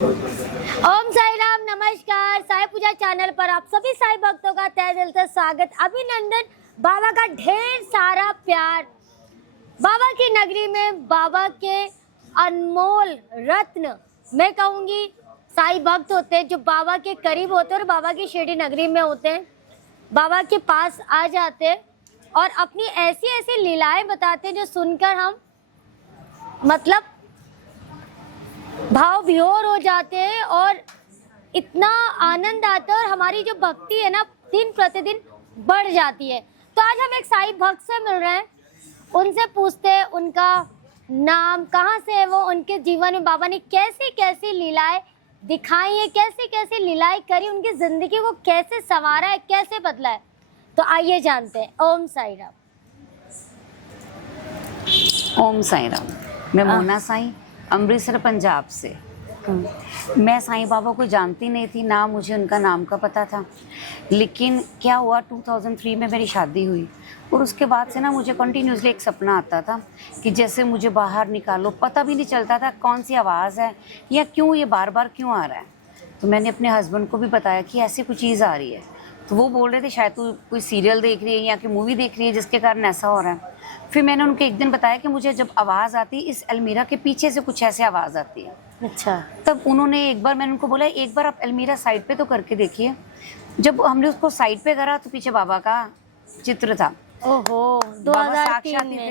ओम साई राम, नमस्कार। साई पूजा चैनल पर आप सभी साई भक्तों का तहे दिल से स्वागत, अभिनंदन। बाबा का ढेर सारा प्यार। बाबा की नगरी में बाबा के अनमोल रत्न, मैं कहूँगी साई भक्त होते हैं जो बाबा के करीब होते हैं और बाबा की शिरडी नगरी में होते हैं, बाबा के पास आ जाते हैं और अपनी ऐसी ऐसी लीलाएं बताते हैं जो सुनकर हम मतलब भाव विभोर हो जाते हैं और इतना आनंद आता है और हमारी जो भक्ति है ना दिन प्रतिदिन बढ़ जाती है। तो आज हम एक साई भक्त से मिल रहे हैं, उनसे पूछते हैं उनका नाम, कहाँ से है वो, उनके जीवन में बाबा ने कैसी कैसी लीलाएं दिखाई है, कैसी कैसी लीलाएं करी, उनकी जिंदगी को कैसे संवारा है, कैसे बदला है। तो आइए जानते हैं। ओम साई राम। ओम साई राम। मैं मोना साई, अमृतसर पंजाब से। मैं साईं बाबा को जानती नहीं थी, ना मुझे उनका नाम का पता था। लेकिन क्या हुआ, 2003 में मेरी शादी हुई और उसके बाद से ना मुझे कंटिन्यूसली एक सपना आता था कि जैसे मुझे बाहर निकालो, पता भी नहीं चलता था कौन सी आवाज़ है या क्यों ये बार बार क्यों आ रहा है। तो मैंने अपने हस्बैंड को भी बताया कि ऐसी कोई चीज़ आ रही है, तो वो बोल रहे थे शायद तू कोई सीरियल देख रही है या कि मूवी देख रही है जिसके कारण ऐसा हो रहा है। फिर मैंने उनको एक दिन बताया कि मुझे जब आवाज़ आती इस अलमीरा के पीछे से कुछ ऐसे आवाज़ आती है। अच्छा। तब उन्होंने एक बार, मैंने उनको बोला एक बार आप अलमीरा साइड पे तो करके देखिए। जब हमने उसको साइड पे करा तो पीछे बाबा का चित्र था। ओहो, बाबा साक्षात ही थे।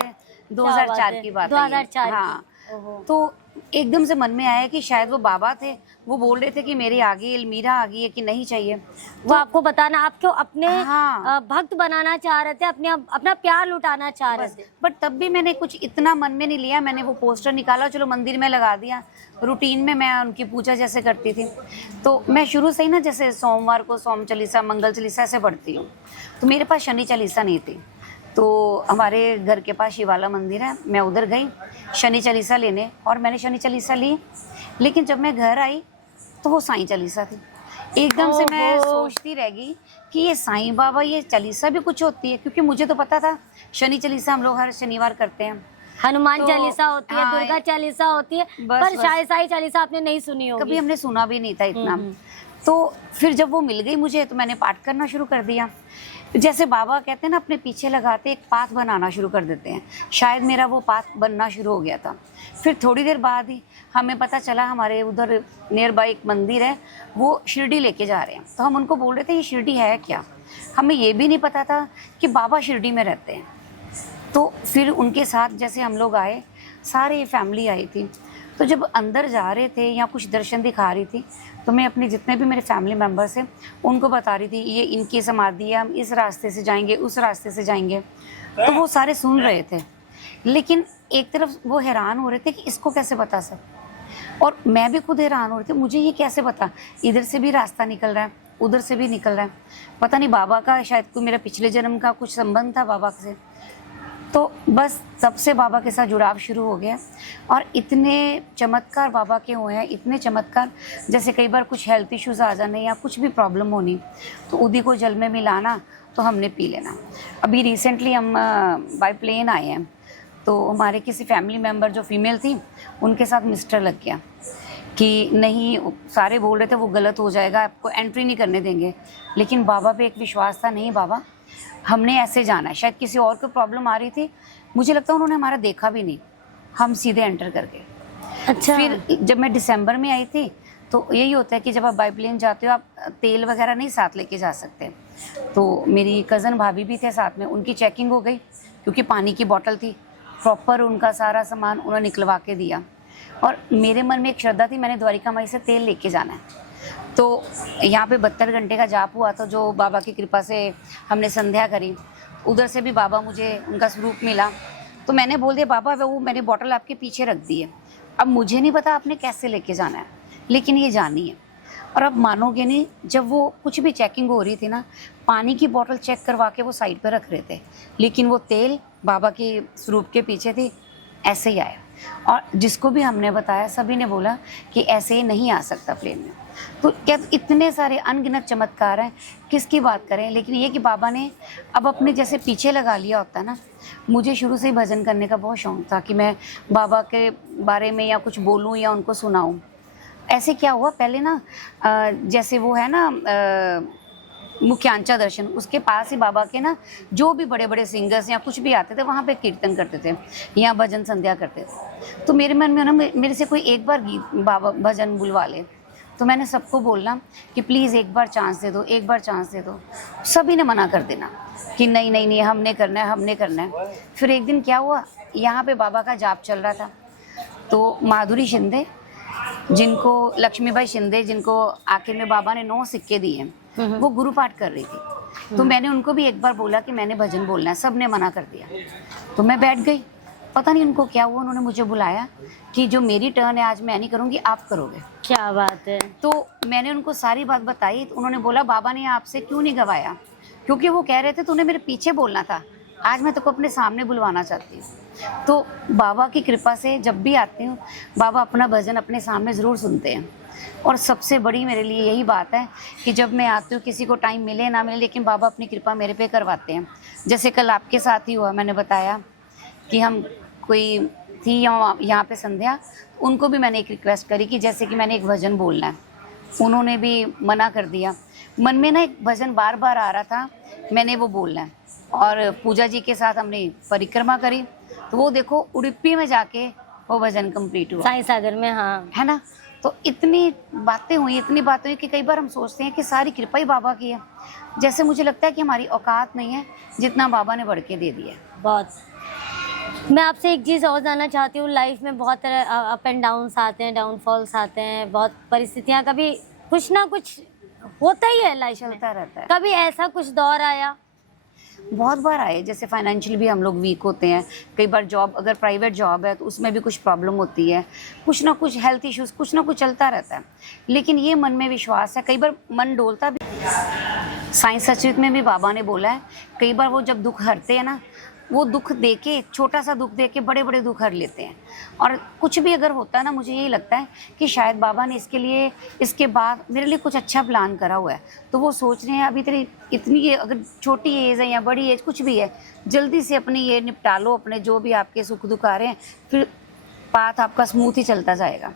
2004 की बात है ये। 2004 हाँ। ओहो। तो एकदम से मन में आया कि शायद वो बाबा थे, वो बोल रहे थे कि मेरे आगे अलमीरा आ गई है कि नहीं चाहिए। वो आपको बताना, आपको अपने हाँ। भक्त बनाना चाह रहे थे, अपना प्यार लुटाना चाह रहे थे। बट तब भी मैंने कुछ इतना मन में नहीं लिया। मैंने वो पोस्टर निकाला, चलो मंदिर में लगा दिया। रूटीन में मैं उनकी पूजा जैसे करती थी, तो मैं शुरू से ही ना जैसे सोमवार को सोम चालीसा, मंगल चालीसा ऐसे पढ़ती हूँ। तो मेरे पास शनि चालीसा नहीं थी, तो हमारे घर के पास शिवाला मंदिर है, मैं उधर गई शनि चालीसा लेने और मैंने शनि चालीसा ली। लेकिन जब मैं घर आई तो वो साईं चालीसा थी। एकदम से मैं सोचती रह गई कि ये साईं बाबा, ये चालीसा भी कुछ होती है, क्योंकि मुझे तो पता था शनि चालीसा हम लोग हर शनिवार करते हैं, हनुमान तो चालीसा होती है, हाँ, दुर्गा चालीसा होती है, पर शायद साई चालीसा आपने नहीं सुनी होगी। कभी हमने सुना भी नहीं था इतना। तो फिर जब वो मिल गई मुझे तो मैंने पाठ करना शुरू कर दिया। जैसे बाबा कहते हैं ना, अपने पीछे लगाते एक पाथ बनाना शुरू कर देते हैं, शायद मेरा वो पाथ बनना शुरू हो गया था। फिर थोड़ी देर बाद ही हमें पता चला हमारे उधर नियर बाय एक मंदिर है, वो शिरडी लेके जा रहे हैं। तो हम उनको बोल रहे थे ये शिरडी है क्या, हमें ये भी नहीं पता था कि बाबा शिरडी में रहते हैं। तो फिर उनके साथ जैसे हम लोग आए, सारे फैमिली आई थी। तो जब अंदर जा रहे थे या कुछ दर्शन दिखा रही थी, तो मैं अपने जितने भी मेरे फैमिली मेम्बर्स हैं उनको बता रही थी ये इनकी समाधि है, हम इस रास्ते से जाएंगे, उस रास्ते से जाएंगे। तो वो सारे सुन रहे थे, लेकिन एक तरफ वो हैरान हो रहे थे कि इसको कैसे पता सब, और मैं भी खुद हैरान हो रही थी मुझे ये कैसे पता, इधर से भी रास्ता निकल रहा है, उधर से भी निकल रहा है। पता नहीं बाबा का शायद कोई मेरा पिछले जन्म का कुछ संबंध था बाबा से। तो बस तब से बाबा के साथ जुड़ाव शुरू हो गया और इतने चमत्कार बाबा के हुए हैं, इतने चमत्कार। जैसे कई बार कुछ हेल्थ इश्यूज आ जाने या कुछ भी प्रॉब्लम होनी, तो उदी को जल में मिलाना तो हमने पी लेना। अभी रिसेंटली हम बाय प्लेन आए हैं, तो हमारे किसी फैमिली मेम्बर जो फीमेल थी उनके साथ मिस्टर लग गया कि नहीं, सारे बोल रहे थे वो गलत हो जाएगा, आपको एंट्री नहीं करने देंगे। लेकिन बाबा पे एक विश्वास था, नहीं बाबा हमने ऐसे जाना है। शायद किसी और को प्रॉब्लम आ रही थी, मुझे लगता है उन्होंने हमारा देखा भी नहीं, हम सीधे एंटर कर गए। अच्छा। फिर जब मैं दिसंबर में आई थी, तो यही होता है कि जब आप बाई प्लेन जाते हो आप तेल वगैरह नहीं साथ लेके जा सकते। तो मेरी कज़न भाभी भी थे साथ में, उनकी चेकिंग हो गई क्योंकि पानी की बॉटल थी, प्रॉपर उनका सारा सामान उन्होंने निकलवा के दिया। और मेरे मन में एक श्रद्धा थी, मैंने द्वारिका माई से तेल लेके जाना है। तो यहाँ पे 72 घंटे का जाप हुआ था, जो बाबा की कृपा से हमने संध्या करी। उधर से भी बाबा, मुझे उनका स्वरूप मिला, तो मैंने बोल दिया बाबा वो मैंने बॉटल आपके पीछे रख दी है, अब मुझे नहीं पता आपने कैसे लेके जाना है, लेकिन ये जानी है। और अब मानोगे नहीं, जब वो कुछ भी चेकिंग हो रही थी ना, पानी की बोतल चेक करवा के वो साइड पर रख रहे थे, लेकिन वो तेल बाबा के स्वरूप के पीछे थी, ऐसे ही आया। और जिसको भी हमने बताया सभी ने बोला कि ऐसे ही नहीं आ सकता प्लेन में। तो क्या इतने सारे अनगिनत चमत्कार हैं, किसकी बात करें। लेकिन ये कि बाबा ने अब अपने जैसे पीछे लगा लिया होता है ना। मुझे शुरू से ही भजन करने का बहुत शौक था कि मैं बाबा के बारे में या कुछ बोलूं या उनको सुनाऊं। ऐसे क्या हुआ पहले ना, जैसे वो है ना मुख्यांचा दर्शन, उसके पास ही बाबा के ना जो भी बड़े बड़े सिंगर्स या कुछ भी आते थे वहाँ पे कीर्तन करते थे या भजन संध्या करते थे। तो मेरे मन में ना मेरे से कोई एक बार गीत बाबा भजन बुलवा ले, तो मैंने सबको बोलना कि प्लीज़ एक बार चांस दे दो, एक बार चांस दे दो। सभी ने मना कर देना कि नहीं नहीं नहीं, हमने करना है, हमने करना है। फिर एक दिन क्या हुआ, यहाँ पे बाबा का जाप चल रहा था, तो माधुरी शिंदे, जिनको लक्ष्मीबाई शिंदे, जिनको आखिर में बाबा ने 9 सिक्के दिए हैं, वो गुरु पाठ कर रही थी। तो मैंने उनको भी एक बार बोला कि मैंने भजन बोलना है, सब ने मना कर दिया। तो मैं बैठ गई, पता नहीं उनको क्या हुआ, उन्होंने मुझे बुलाया कि जो मेरी टर्न है आज मैं नहीं करूँगी, आप करोगे। क्या बात है। तो मैंने उनको सारी बात बताई, तो उन्होंने बोला बाबा ने आपसे क्यों नहीं गवाया, क्योंकि वो कह रहे थे तूने मेरे पीछे बोलना था, आज मैं तुमको अपने सामने बुलवाना चाहती हूँ। तो बाबा की कृपा से जब भी आती हूँ, बाबा अपना भजन अपने सामने ज़रूर सुनते हैं। और सबसे बड़ी मेरे लिए यही बात है कि जब मैं आती हूँ, किसी को टाइम मिले ना मिले, लेकिन बाबा अपनी कृपा मेरे पे करवाते हैं। जैसे कल आपके साथ ही हुआ, मैंने बताया कि हम कोई थी यहाँ पे संध्या, उनको भी मैंने एक रिक्वेस्ट करी कि जैसे कि मैंने एक भजन बोलना है, उन्होंने भी मना कर दिया। मन में ना एक भजन बार बार आ रहा था, मैंने वो बोलना है। और पूजा जी के साथ हमने परिक्रमा करी, तो वो देखो उड़ुपी में जाके वो भजन कंप्लीट हुआ, साईं सागर में, हाँ है ना। तो इतनी बातें हुई कि कई बार हम सोचते हैं कि सारी कृपा ही बाबा की है। जैसे मुझे लगता है कि हमारी औकात नहीं है जितना बाबा ने बढ़ के दे दिया है। बहुत। मैं आपसे एक चीज़ और जानना चाहती हूँ, लाइफ में बहुत तरह अप एंड डाउन्स आते हैं, डाउनफॉल्स आते हैं, बहुत परिस्थितियाँ, कभी कुछ ना कुछ होता ही है लाइफ में, चलता रहता है। कभी ऐसा कुछ दौर आया? बहुत बार आए, जैसे फाइनेंशियल भी हम लोग वीक होते हैं, कई बार जॉब, अगर प्राइवेट जॉब है तो उसमें भी कुछ प्रॉब्लम होती है, कुछ ना कुछ हेल्थ इश्यूज, कुछ ना कुछ चलता रहता है। लेकिन ये मन में विश्वास है, कई बार मन डोलता भी। साईं सचरित में भी बाबा ने बोला है, कई बार वो जब दुख हरते हैं ना, वो दुख देके, छोटा सा दुख देके बड़े बड़े दुख हर लेते हैं। और कुछ भी अगर होता है ना, मुझे यही लगता है कि शायद बाबा ने इसके लिए, इसके बाद मेरे लिए कुछ अच्छा प्लान करा हुआ है। तो वो सोच रहे हैं अभी तेरी इतनी, अगर छोटी एज है या बड़ी एज कुछ भी है, जल्दी से अपनी ये निपटा लो, अपने जो भी आपके सुख दुख आ रहे हैं, फिर पाथ आपका स्मूथ ही चलता जाएगा।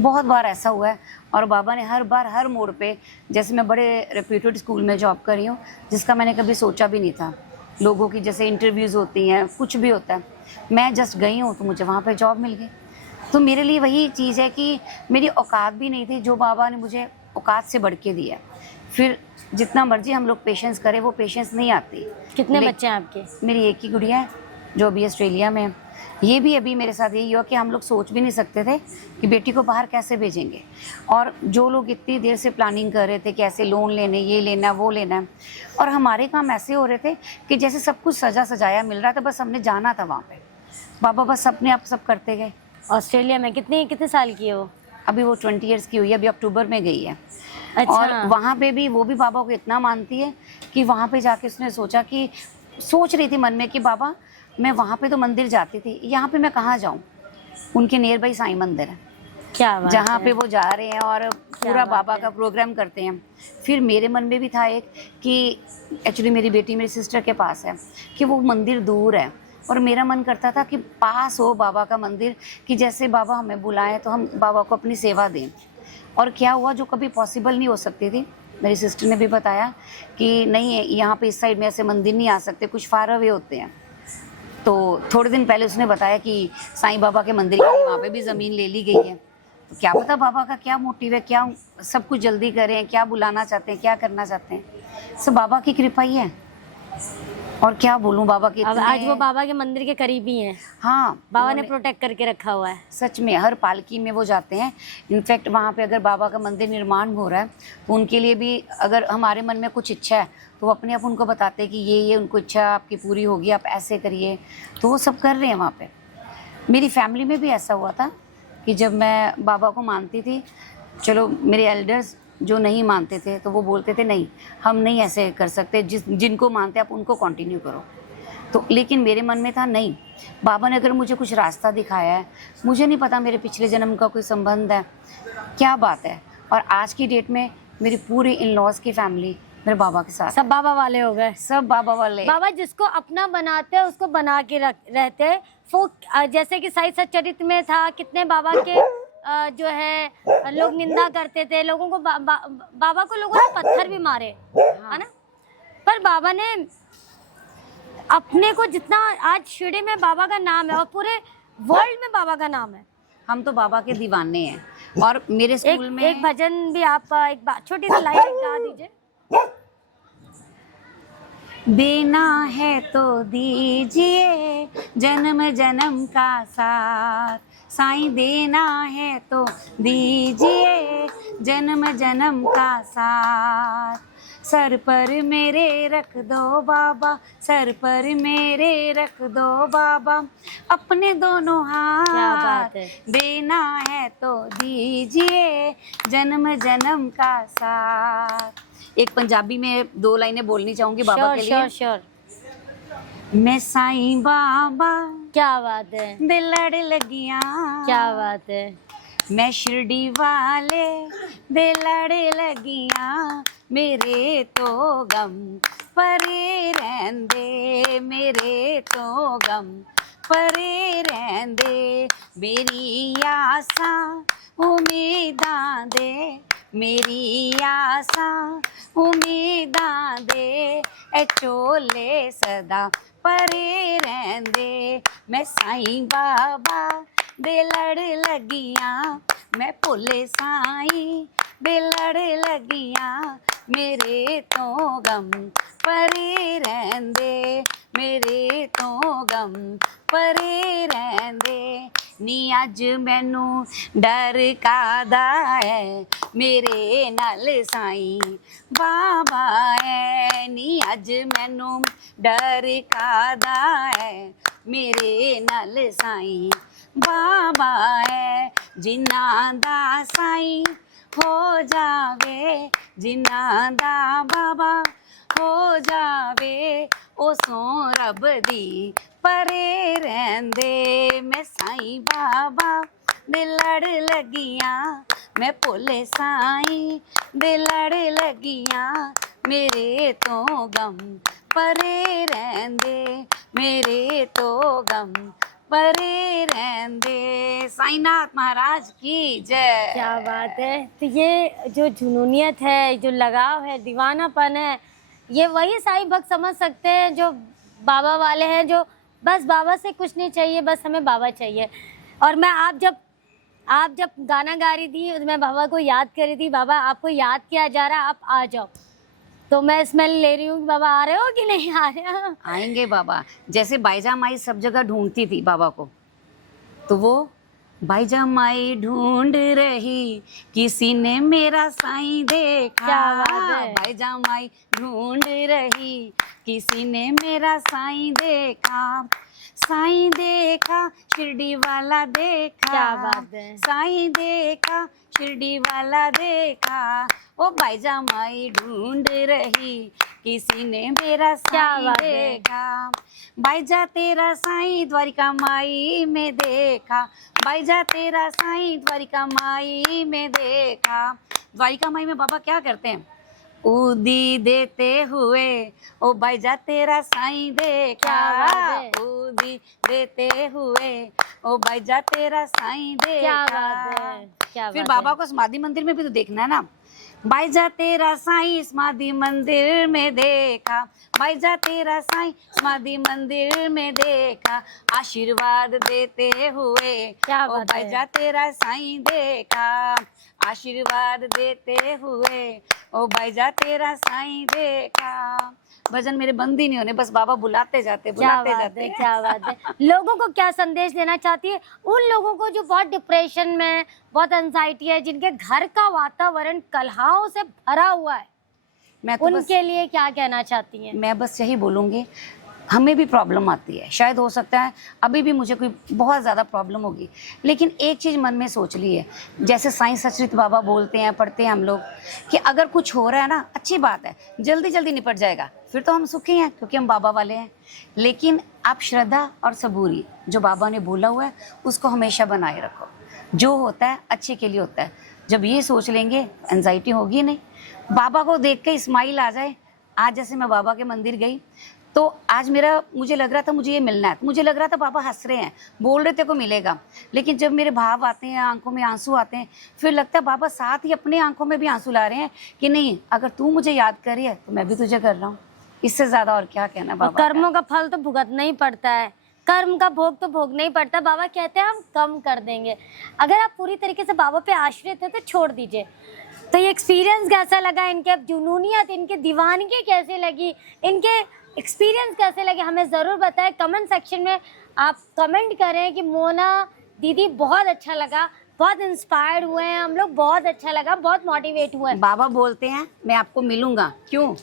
बहुत बार ऐसा हुआ है। और बाबा ने हर बार, हर मोड़ पे, जैसे मैं बड़े रेप्यूटेड स्कूल में जॉब कर रही हूँ, जिसका मैंने कभी सोचा भी नहीं था। लोगों की जैसे इंटरव्यूज़ होती हैं, कुछ भी होता है, मैं जस्ट गई हूँ तो मुझे वहाँ पे जॉब मिल गई। तो मेरे लिए वही चीज़ है कि मेरी औकात भी नहीं थी, जो बाबा ने मुझे औकात से बढ़ के दिया। फिर जितना मर्जी हम लोग पेशेंस करें, वो पेशेंस नहीं आती। कितने बच्चे हैं आपके? मेरी एक ही गुड़िया है जो अभी ऑस्ट्रेलिया में है। ये भी अभी मेरे साथ यही हुआ कि हम लोग सोच भी नहीं सकते थे कि बेटी को बाहर कैसे भेजेंगे। और जो लोग इतनी देर से प्लानिंग कर रहे थे कि ऐसे लोन लेने, ये लेना, वो लेना, और हमारे काम ऐसे हो रहे थे कि जैसे सब कुछ सजा सजाया मिल रहा था, बस हमने जाना था वहाँ पे। बाबा बस अपने आप सब करते गए। ऑस्ट्रेलिया में कितने साल की है वो? अभी वो 20 ईयर्स की हुई है, अभी अक्टूबर में गई है। अच्छा। और वहाँ पे भी वो भी बाबा को इतना मानती है कि वहाँ पे जाके उसने सोचा कि, सोच रही थी मन में कि बाबा मैं वहाँ पे तो मंदिर जाती थी, यहाँ पे मैं कहाँ जाऊँ। उनके नियर बाई साईं मंदिर है, क्या बात जहाँ है। पे वो जा रहे हैं और पूरा बाबा का प्रोग्राम करते हैं। फिर मेरे मन में भी था एक कि एक्चुअली मेरी बेटी मेरी सिस्टर के पास है, कि वो मंदिर दूर है, और मेरा मन करता था कि पास हो बाबा का मंदिर, कि जैसे बाबा हमें बुलाएं तो हम बाबा को अपनी सेवा दें। और क्या हुआ, जो कभी पॉसिबल नहीं हो सकती थी, मेरी सिस्टर ने भी बताया कि नहीं है, यहाँ पे इस साइड में ऐसे मंदिर नहीं आ सकते, कुछ फार अवे होते हैं। तो थोड़े दिन पहले उसने बताया कि साईं बाबा के मंदिर के लिए वहाँ पे भी ज़मीन ले ली गई है। तो क्या पता बाबा का क्या मोटिव है, क्या सब कुछ जल्दी करें, क्या बुलाना चाहते हैं, क्या करना चाहते हैं। सब बाबा की कृपा ही है। और क्या बोलूं, बाबा की अब आज वो बाबा के मंदिर के करीब ही हैं। हाँ, बाबा ने प्रोटेक्ट करके रखा हुआ है। सच में हर पालकी में वो जाते हैं। इनफैक्ट वहाँ पे अगर बाबा का मंदिर निर्माण हो रहा है तो उनके लिए भी अगर हमारे मन में कुछ इच्छा है तो वो अपने आप उनको बताते हैं कि ये उनको इच्छा आपकी पूरी होगी, आप ऐसे करिए। तो वो सब कर रहे हैं वहाँ पे। मेरी फैमिली में भी ऐसा हुआ था कि जब मैं बाबा को मानती थी, चलो मेरे एल्डर्स जो नहीं मानते थे तो वो बोलते थे नहीं हम नहीं ऐसे कर सकते, जिनको मानते आप उनको कंटिन्यू करो। तो लेकिन मेरे मन में था नहीं, बाबा ने अगर मुझे कुछ रास्ता दिखाया है, मुझे नहीं पता मेरे पिछले जन्म का कोई संबंध है, क्या बात है। और आज की डेट में मेरी पूरी इन लॉज की फैमिली मेरे बाबा के साथ, सब बाबा वाले हो गए, सब बाबा वाले। बाबा जिसको अपना बनाते हैं उसको बना के रहते हैं। वो जैसे कि साईं सच्चरित में था, कितने बाबा के जो है लोग निंदा करते थे, लोगों को बाबा को लोगों ने पत्थर भी मारे, है ना, पर बाबा ने अपने को जितना, आज शिरडी में बाबा का नाम है और पूरे वर्ल्ड में बाबा का नाम है। हम तो बाबा के दीवाने हैं। और मेरे स्कूल में एक भजन भी आप एक छोटी सी लाइन गा दीजिए। देना है तो दीजिए जन्म जन्म का साथ, साईं देना है तो दीजिए जन्म जन्म का साथ, सर पर मेरे रख दो बाबा, सर पर मेरे रख दो बाबा, अपने दोनों क्या हाथ, बात है। देना है तो दीजिए जन्म जन्म का साथ। एक पंजाबी में 2 लाइनें बोलनी चाहूंगी बाबा के लिए। श्योर। मैं साईं बाबा क्या बात है, दे लड़ लगिया, क्या बात है। मैं शिरडी वाले दे लड़ लगिया, मेरे तो गम परे रहंदे, मेरे तो गम परे रहंदे, मेरी आसा उम्मीदां दे, मेरी आसा उम्मीदां दे, ए चोले सदा परे रहंदे, मैं साईं बाबा दे लड़ लगिया, मैं भोले साईं दे लड़ लगिया, मेरे तो गम परे रहंदे, मेरे तो गम परे रहंदे, नी अज मैनू डर कादा है, मेरे नाल साईं बाबा है, नी अज मैनू डर कादा है, मेरे नाल साईं बाबा है, जिन्हां दा साईं हो जावे, जिन्हां दा बाबा हो जावे, ओ सो रब दी परे रहंदे, मैं साईं बाबा दे लड़ लगिया, मैं भोले साईं दे लड़ लगिया, मेरे तो गम परे रहंदे, मेरे तो गम परे रहंदे। साईंनाथ महाराज की जय। क्या बात है। तो ये जो जुनूनियत है, जो लगाव है, दीवानापन है, ये वही साईं भक्त समझ सकते हैं जो बाबा वाले हैं, जो बस बाबा से कुछ नहीं चाहिए, बस हमें बाबा चाहिए। और मैं आप जब गाना गा रही थी, मैं बाबा को याद कर रही थी, बाबा आपको याद किया जा रहा है, आप आ जाओ, तो मैं स्मेल ले रही हूँ कि बाबा आ रहे हो कि नहीं आ रहे हो। आएंगे बाबा। जैसे बाईजा माई सब जगह ढूंढती थी बाबा को, तो वो बाईजा माई ढूंढ रही, किसी ने मेरा साईं देखा, क्या बात है। बाईजा माई ढूंढ रही, किसी ने मेरा साईं देखा, साईं देखा शिरडी वाला देखा, क्या बात है। साईं देखा शिरडी वाला देखा, ओ बाईजा माई ढूंढ रही, किसी ने मेरा क्या साईं बात है। देखा, बाईजा तेरा साईं द्वारिका माई में देखा, बाईजा तेरा साईं द्वारिका माई में देखा। द्वारिका माई में बाबा क्या करते हैं? उदी देते हुए ओ बाईजा तेरा साईं देखा, क्या बात है। उदी देते हुए ओ बाईजा तेरा साईं देखा। क्या बात है, क्या फिर बात बाबा है। को समाधि मंदिर में भी तो देखना है ना। बाईजा तेरा साईं समाधि मंदिर में देखा, बाईजा तेरा साईं समाधि मंदिर में देखा, आशीर्वाद देते हुए क्या ओ बात है। बाईजा तेरा साईं देखा, आशीर्वाद देते हुए ओ बाईजा तेरा साईं देखा। भजन मेरे बंद ही नहीं होने, बस बाबा बुलाते जाते क्या बुलाते बात जाते है, क्या बात है। लोगों को क्या संदेश देना चाहती है उन लोगों को जो बहुत डिप्रेशन में, बहुत एंजाइटी है, जिनके घर का वातावरण कलहाओं से भरा हुआ है, मैं तो बस उनके लिए क्या कहना चाहती हैं? मैं बस यही बोलूँगी, हमें भी प्रॉब्लम आती है, शायद हो सकता है अभी भी मुझे कोई बहुत ज़्यादा प्रॉब्लम होगी, लेकिन एक चीज़ मन में सोच ली है, जैसे साईं सचरित बाबा बोलते हैं, पढ़ते हैं हम लोग, कि अगर कुछ हो रहा है ना, अच्छी बात है, जल्दी जल्दी निपट जाएगा, फिर तो हम सुखी हैं क्योंकि हम बाबा वाले हैं। लेकिन आप श्रद्धा और सबूरी जो बाबा ने बोला हुआ है उसको हमेशा बनाए रखो, जो होता है अच्छे के लिए होता है। जब ये सोच लेंगे एंजाइटी होगी नहीं, बाबा को देख के स्माइल आ जाए। आज जैसे मैं बाबा के मंदिर गई तो आज मेरा मुझे लग रहा था मुझे ये मिलना है, तो मुझे लग रहा था बाबा हंस रहे हैं, बोल रहे थे को मिलेगा, लेकिन जब मेरे भाव आते हैं, आंखों में आंसू आते हैं, फिर लगता है बाबा साथ ही अपने आंखों में भी आंसू ला रहे हैं कि नहीं, अगर तू मुझे याद कर रही है तो मैं भी तुझे कर रहा हूँ। इससे ज्यादा और क्या कहना और बाबा कर्मों का फल तो भुगतना ही पड़ता है, कर्म का भोग तो भोगना ही पड़ता है। बाबा कहते हैं हम कम कर देंगे। अगर आप पूरी तरीके से बाबा पे आश्रित है तो छोड़ दीजिए। तो ये एक्सपीरियंस कैसा लगा, इनके जुनूनियत, इनकी दीवानगी कैसी लगी, इनके एक्सपीरियंस कैसे लगे, हमें ज़रूर बताएं। कमेंट सेक्शन में आप कमेंट करें कि मोना दीदी बहुत अच्छा लगा, बहुत इंस्पायर्ड हुए हैं हम लोग, बहुत अच्छा लगा, बहुत मोटिवेट हुए हैं। बाबा बोलते हैं मैं आपको मिलूंगा, क्यों?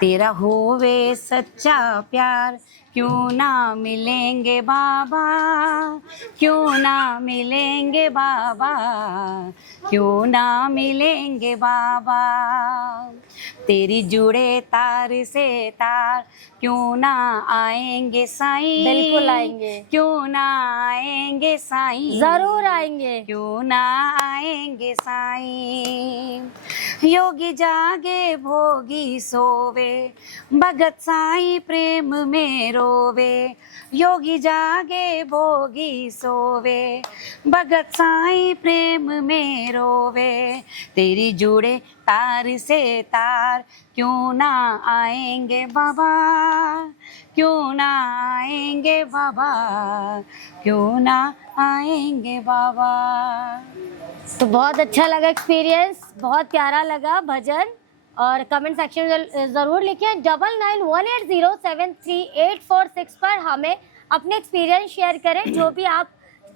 तेरा होवे सच्चा प्यार, क्यों ना मिलेंगे बाबा, क्यों ना मिलेंगे बाबा, क्यों ना मिलेंगे बाबा। तेरी जुड़े तार से तार, क्यों ना आएंगे साईं, बिल्कुल आएंगे, क्यों ना आएंगे साईं, जरूर आएंगे, क्यों ना आएंगे साईं। योगी जागे भोगी सोवे, भगत साईं प्रेम में रोवे। योगी जागे भोगी सोवे, भगत साईं प्रेम में रोवे। तेरी जुड़े तार से तार, क्यों ना आएंगे बाबा, क्यों ना आएंगे बाबा, क्यों ना आएंगे बाबा। तो बहुत अच्छा लगा एक्सपीरियंस, बहुत प्यारा लगा भजन। और कमेंट सेक्शन में ज़रूर लिखें। 9918073846 पर हमें अपने एक्सपीरियंस शेयर करें, जो भी आप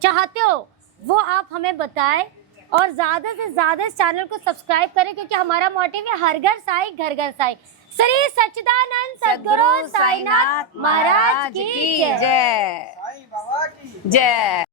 चाहते हो वो आप हमें बताएं। और ज़्यादा से ज़्यादा इस चैनल को सब्सक्राइब करें, क्योंकि हमारा मोटिव है हर घर साईं घर घर साईं। श्री सच्चिदानंद सद्गुरु साईनाथ महाराज की जय। जय।